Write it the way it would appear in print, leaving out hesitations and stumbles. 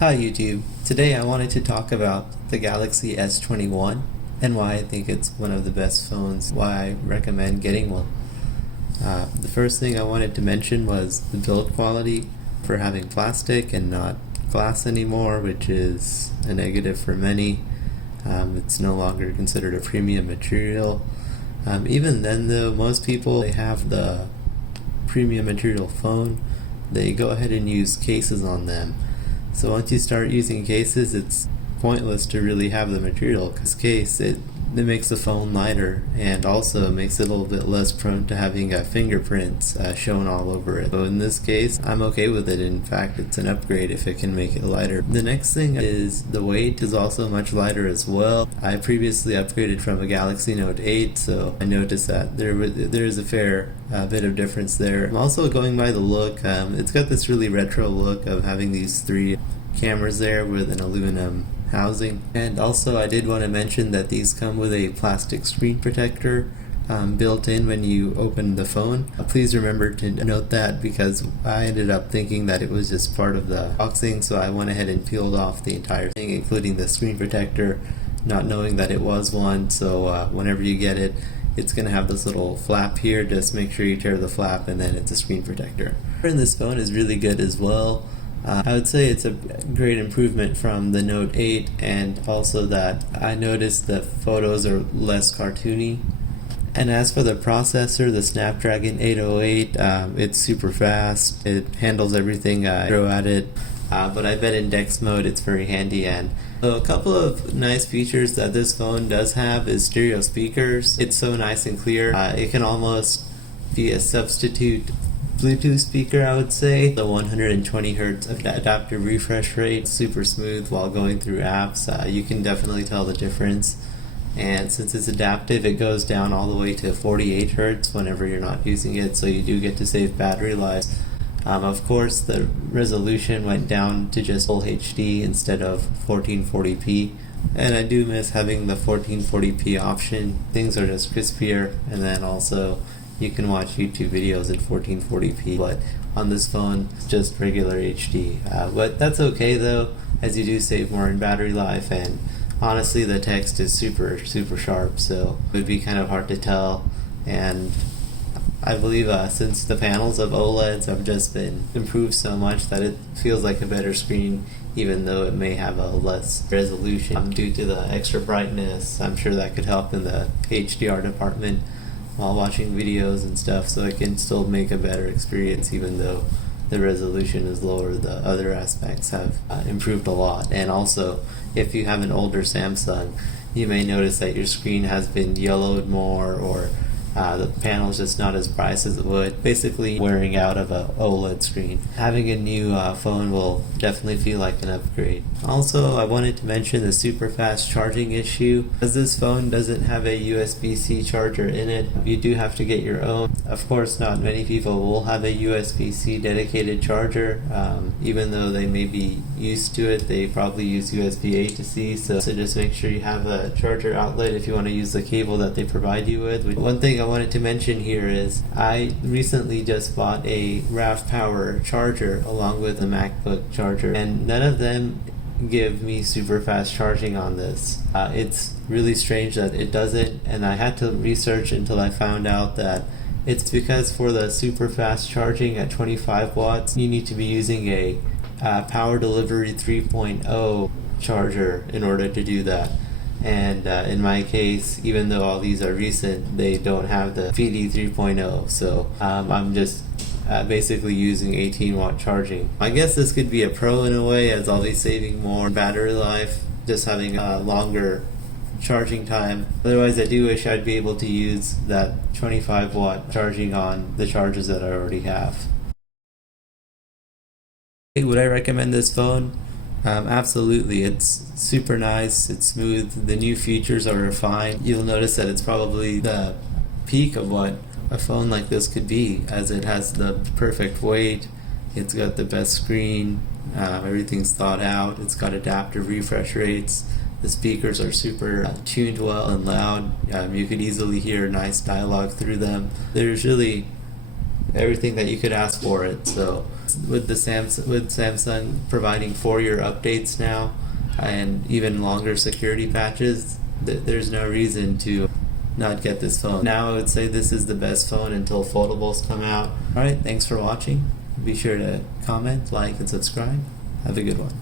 Hi YouTube. Today I wanted to talk about the Galaxy S21 and why I think it's one of the best phones, why I recommend getting one. The first thing I wanted to mention was the build quality for having plastic and not glass anymore, which is a negative for many. It's no longer considered a premium material. Even then though, most people, they have the premium material phone, they go ahead and use cases on them. So once you start using cases, it's pointless to really have the material, because case, it makes the phone lighter and also makes it a little bit less prone to having fingerprints shown all over it. So in this case, I'm okay with it. In fact, it's an upgrade if it can make it lighter. The next thing is the weight is also much lighter as well. I previously upgraded from a Galaxy Note 8, so I noticed that there is a fair bit of difference there. I'm also going by the look. It's got this really retro look of having these three cameras there with an aluminum housing. And also I did want to mention that these come with a plastic screen protector built in when you open the phone. Please remember to note that, because I ended up thinking that it was just part of the boxing, so I went ahead and peeled off the entire thing, including the screen protector, not knowing that it was one. So whenever you get it, it's going to have this little flap here. Just make sure you tear the flap, and then it's a screen protector. And this phone is really good as well. I would say it's a great improvement from the Note 8, and also that I noticed that photos are less cartoony. And as for the processor, the Snapdragon 808, it's super fast. It handles everything I throw at it, but I bet in DeX mode it's very handy. And so a couple of nice features that this phone does have is stereo speakers. It's so nice and clear. It can almost be a substitute Bluetooth speaker, I would say. The 120 Hz adaptive refresh rate, super smooth while going through apps. You can definitely tell the difference. And since it's adaptive, it goes down all the way to 48 Hz whenever you're not using it, so you do get to save battery life. Of course, the resolution went down to just full HD instead of 1440p. And I do miss having the 1440p option. Things are just crispier, and then also you can watch YouTube videos in 1440p, but on this phone, it's just regular HD. But that's okay though, as you do save more in battery life, and honestly the text is super sharp, so it would be kind of hard to tell. And I believe since the panels of OLEDs have just been improved so much that it feels like a better screen, even though it may have a less resolution due to the extra brightness. I'm sure that could help in the HDR department while watching videos and stuff, so it can still make a better experience even though the resolution is lower. The other aspects have improved a lot. And also, if you have an older Samsung, you may notice that your screen has been yellowed more, or the panel's just not as bright as it would, basically wearing out of a OLED screen. Having a new phone will definitely feel like an upgrade. Also, I wanted to mention the super fast charging issue. As this phone doesn't have a USB-C charger in it, you do have to get your own. Of course, not many people will have a USB-C dedicated charger. Even though they may be used to it, they probably use USB-A to C, so just make sure you have a charger outlet if you want to use the cable that they provide you with. One thing I wanted to mention here is I recently just bought a RAV Power charger along with a MacBook charger, and none of them give me super fast charging on this. It's really strange that it doesn't, and I had to research until I found out that it's because for the super fast charging at 25 watts, you need to be using a Power Delivery 3.0 charger in order to do that. And in my case, even though all these are recent, they don't have the PD 3.0, so I'm just basically using 18 watt charging. I guess this could be a pro in a way, as I'll be saving more battery life, just having a longer charging time. Otherwise, I do wish I'd be able to use that 25 watt charging on the chargers that I already have. Hey, would I recommend this phone? Absolutely. It's super nice, it's smooth, the new features are refined. You'll notice that it's probably the peak of what a phone like this could be, as it has the perfect weight, it's got the best screen, everything's thought out, it's got adaptive refresh rates, the speakers are super tuned well and loud. You could easily hear nice dialogue through them. There's really everything that you could ask for it, so with Samsung providing 4-year updates now and even longer security patches, there's no reason to not get this phone. Now I would say this is the best phone until foldables come out. Alright, thanks for watching. Be sure to comment, like, and subscribe. Have a good one.